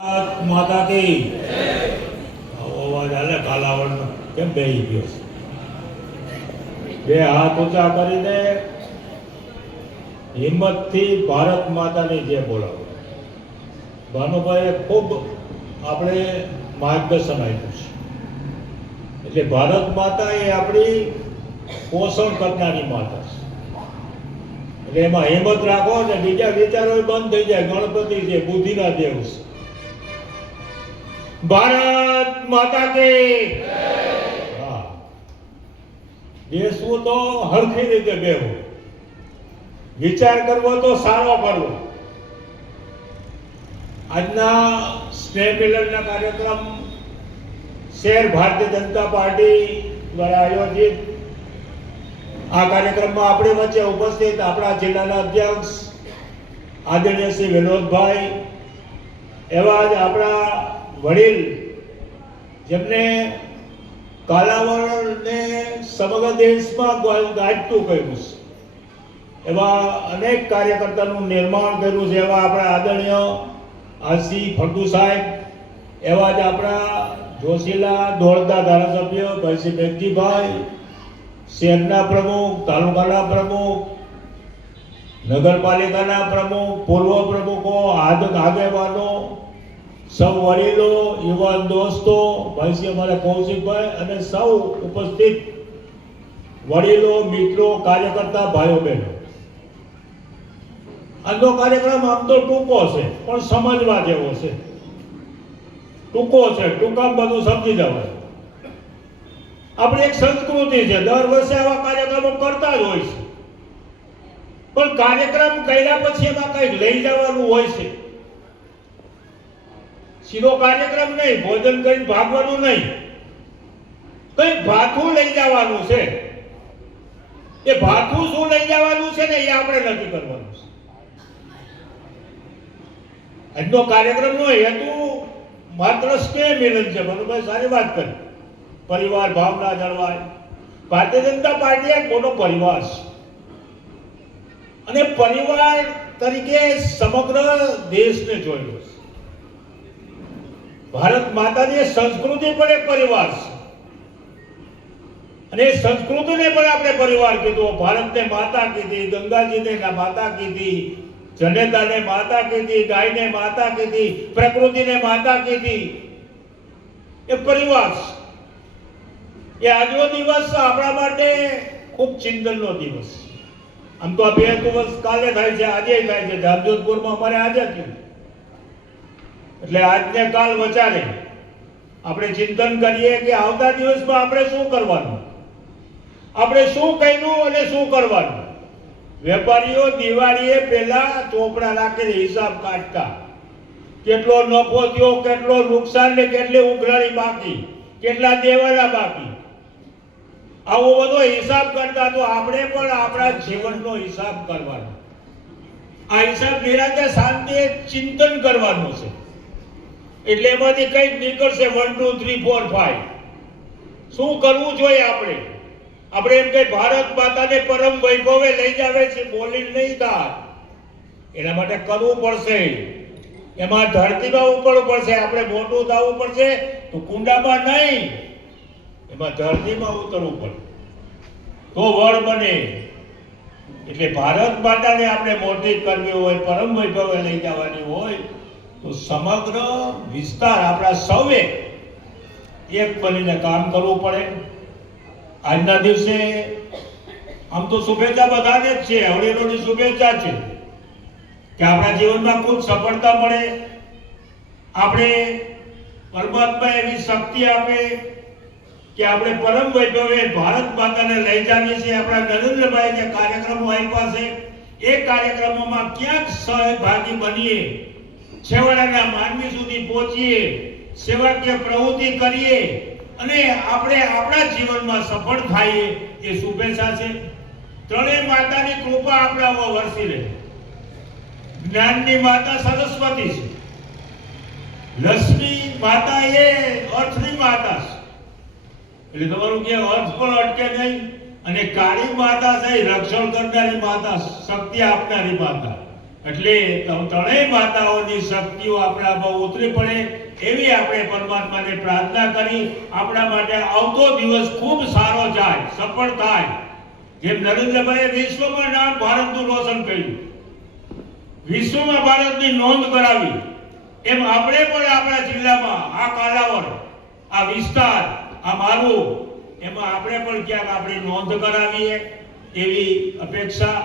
માતા કી અવાજ હાલે કાલાવડનો કેમ બેહી ગયો બે હાથ ઊંચા કરીને હિંમતથી ભારત માતાની જે બોલાવો. ભાનુભાઈએ ખૂબ આપણે માર્ગદર્શન આપ્યું છે. એટલે ભારત માતા એ આપણી પોષણ કરનારી માતા છે. એટલે એમાં હિંમત રાખો ને બીજા વિચારો બંધ થઈ જાય. ગણપતિ છે બુદ્ધિના દેવ છે. ભારત માતા કે બેસવું તો હરખી રીતે બેવું વિચાર કરવો તો સારો કરવો આજના સ્નેહ મિલનના કાર્યક્રમ શેર ભારતીય જનતા પાર્ટી દ્વારા આયોજિત. આ કાર્યક્રમમાં આપણી વચ્ચે ઉપસ્થિત આપણા જિલ્લાના અધ્યક્ષ આદરણીય શ્રી વિનોદભાઈ, એવા જ આપણા વડીલ, જેમને કાલાવરને સમગ્ર દેશમાં ગાજતું કર્યું છે. એવા અનેક કાર્યકર્તાનું નિર્માણ કર્યું છે, એવા આપણા આદરણીય આશી ફળદુ સાહેબ, એવા જ આપણા જોશીલા દોડતા ધારાસભ્ય ભાઈ મેઘજીભાઈ શહેરના પ્રમુખ, તાલુકાના પ્રમુખ, નગરપાલિકાના પ્રમુખ, પૂર્વ પ્રમુખો આદક આગેવાનો સૌ વડીલો, યુવાન દોસ્તો, ભાઈ શ્રી અમારા કૌશિકભાઈ અને સૌ ઉપસ્થિત વડીલો, મિત્રો, કાર્યકર્તા, ભાઈઓ, બહેનો. આજનો કાર્યક્રમ આમ તો ટૂંકો છે, પણ સમજવા જેવો છે. ટૂંકો છે, ટૂંકામાં બધું સમજી જવાય. આપણે એક સંસ્કૃતિ છે, દર વર્ષે આવા કાર્યક્રમો કરતા જ હોય છે. પણ કાર્યક્રમ કર્યા પછી એમાં કંઈક લઈ જવાનું હોય છે. સીધો કાર્યક્રમ નહીં, ભોજન કરીને ભાગવાનું નહીં. કઈ ભાથું લઈ જવાનું છે? એ ભાથું શું લઈ જવાનું છે ને એ આપણે નક્કી કરવાનું છે. આજનો કાર્યક્રમનો હેતુ માત્ર સ્નેહ મિલન છે. મનુભાઈ સારી વાત કરી. પરિવાર ભાવના જળવાય. ભારતીય જનતા પાર્ટી એક મોટો પરિવાર છે. અને પરિવાર તરીકે સમગ્ર દેશને જોયેલો છે. ભારત માતાની સંસ્કૃતિ પણ એક પરિવાર છે. અને એ સંસ્કૃતિને પણ આપણે પરિવાર કીધું. ભારતને માતા કીધી, ગંગાજીને માતા કીધી, જનેતાને માતા કીધી, ગાયને માતા કીધી, પ્રકૃતિને માતા કીધી. એ પરિવાર એ આજનો દિવસ આપણા માટે ખૂબ ચિંતનનો દિવસ આમ તો આ બે દિવસ કાલે થાય છે, આજે થાય છે. જામજોધપુરમાં અમારે આજે થયું. એટલે આજને કાલ વચારે. આપણે ચિંતન કરીએ કે આવતા દિવસમાં આપણે શું કરવાનું? આપણે શું કહ્યું અને શું કરવાનું? વેપારીઓ દિવાળીએ પહેલા ચોપડા રાખીને હિસાબ કાઢતા. કેટલો નફો થયો, કેટલો નુકસાન ને કેટલી ઉઘરાણી બાકી, કેટલા દેવાના બાકી. આવો બધો હિસાબ કરતા તો આપણે પણ આપણા જીવનનો હિસાબ કરવાનો. આ હિસાબ નિરાતે શાંતિએ ચિંતન કરવાનું છે. એટલે એમાંથી કંઈક નીકળશે one two three four five શું કરવું જોઈએ આપણે? આપણે એમ કઈ ભારત માતાને પરમ વૈભવે લઈ જાવે છે બોલી નહીં થાય. એના માટે કરવું પડશે. એમાં ધરતીમાં ઉપડવું પડશે, આપણે મોટું થવું પડશે, તો કુંડામાં નહીં. એમાં ધરતીમાં ઉતરવું પડે તો વળ બને. એટલે ભારત માતાને આપણે મોટી કરવી હોય, પરમ વૈભવે લઈ જવાની હોય તો સમગ્ર વિસ્તાર આપણા સૌએ એક બનીને કામ કરવું પડે. આજના દિવસે આમ તો શુભેચ્છા બધાને જ છે અવળેલોની શુભેચ્છા છે કે આપણા જીવનમાં ખૂબ સફળતા મળે. આપણે પરમાત્મા એવી શક્તિ આપે કે આપણે પરમ વૈભવે ભારત માતાને લઈ જાવીએ છીએ. આપણા નરેન્દ્રભાઈ જે કાર્યક્રમો આપ્યા છે, એ કાર્યક્રમોમાં ક્યાંક સહભાગી બનીએ છેવાડાના માનવી સુધી પહોંચીએ, સેવાકીય પ્રવૃત્તિ કરીએ અને આપણે આપણા જીવનમાં સફળ થઈએ એ શુભેચ્છા છે. ત્રણેય માતાની કૃપા આપણા ઉપર વરસી રહે. જ્ઞાનની માતા સરસ્વતી છે. લક્ષ્મી માતા એ અર્થની માતા છે. એટલે તમારું કે અર્થ પણ અટકે નહીં અને કાળી માતા છે રક્ષણ કરનારી માતા, શક્તિ આપનારી માતા. એટલે ત્રણેય માતાઓની શક્તિઓ આપણામાં ઉતરી પડે એવી આપણે પરમાત્માને પ્રાર્થના કરી આપણા માટે આવતો દિવસ ખૂબ સારો જાય, સફળ થાય. જેમ નરેન્દ્રભાઈએ વિશ્વમાં નામ ભારતનું રોશન કર્યું. વિશ્વમાં ભારતની નોંધ કરાવી. એમ આપણે પણ આપણા જિલ્લામાં આ કાલાવડ, આ વિસ્તાર, આ મારું, એમાં આપણે પણ ક્યાંક આપણી નોંધ કરાવીએ એવી અપેક્ષા